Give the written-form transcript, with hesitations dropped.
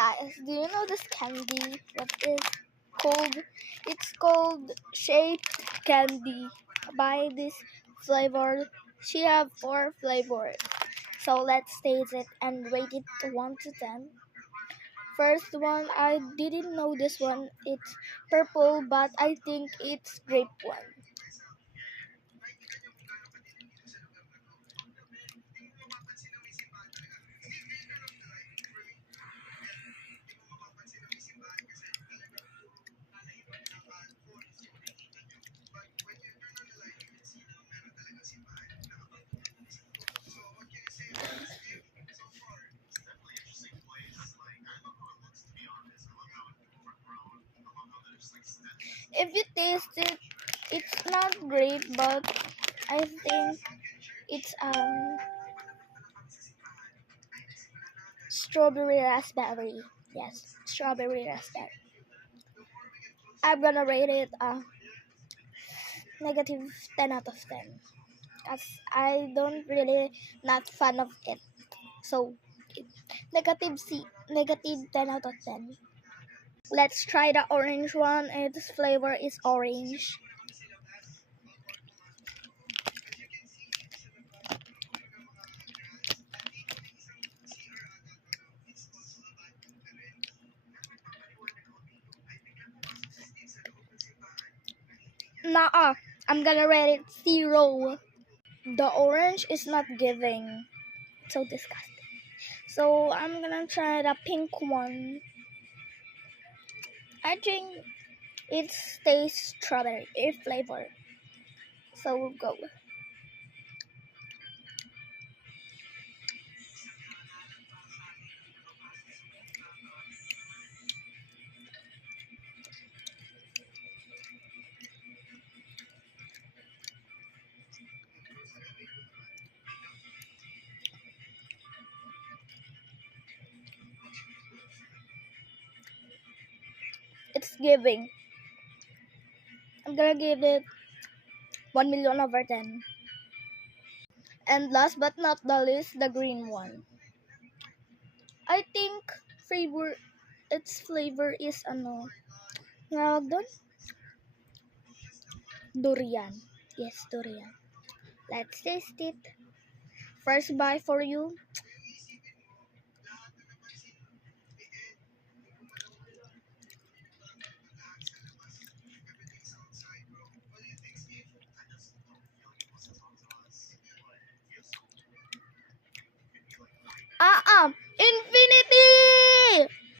guys, do you know this candy? What is called? It's called shaped candy. Buy this flavor. She have 4 flavors. So let's taste it and rate it to 1 to 10. First one, I didn't know this one. It's purple, but I think it's grape one. If you taste it, it's not grape, but I think it's strawberry raspberry. Yes, strawberry raspberry. I'm gonna rate it negative 10 out of 10. Cause I don't really not fan of it. So negative 10 out of 10. Let's try the orange one. Its flavor is orange. Nah, I'm gonna rate it 0. The orange is not giving. So disgusting. So I'm gonna try the pink one. I think it tastes strawberry flavor. So we'll go. It's giving. I'm gonna give it 1 million over 10. And last but not the least, the green one. I think flavor, its flavor is nawag doon? Durian. Yes, durian. Let's taste it. First bite for you.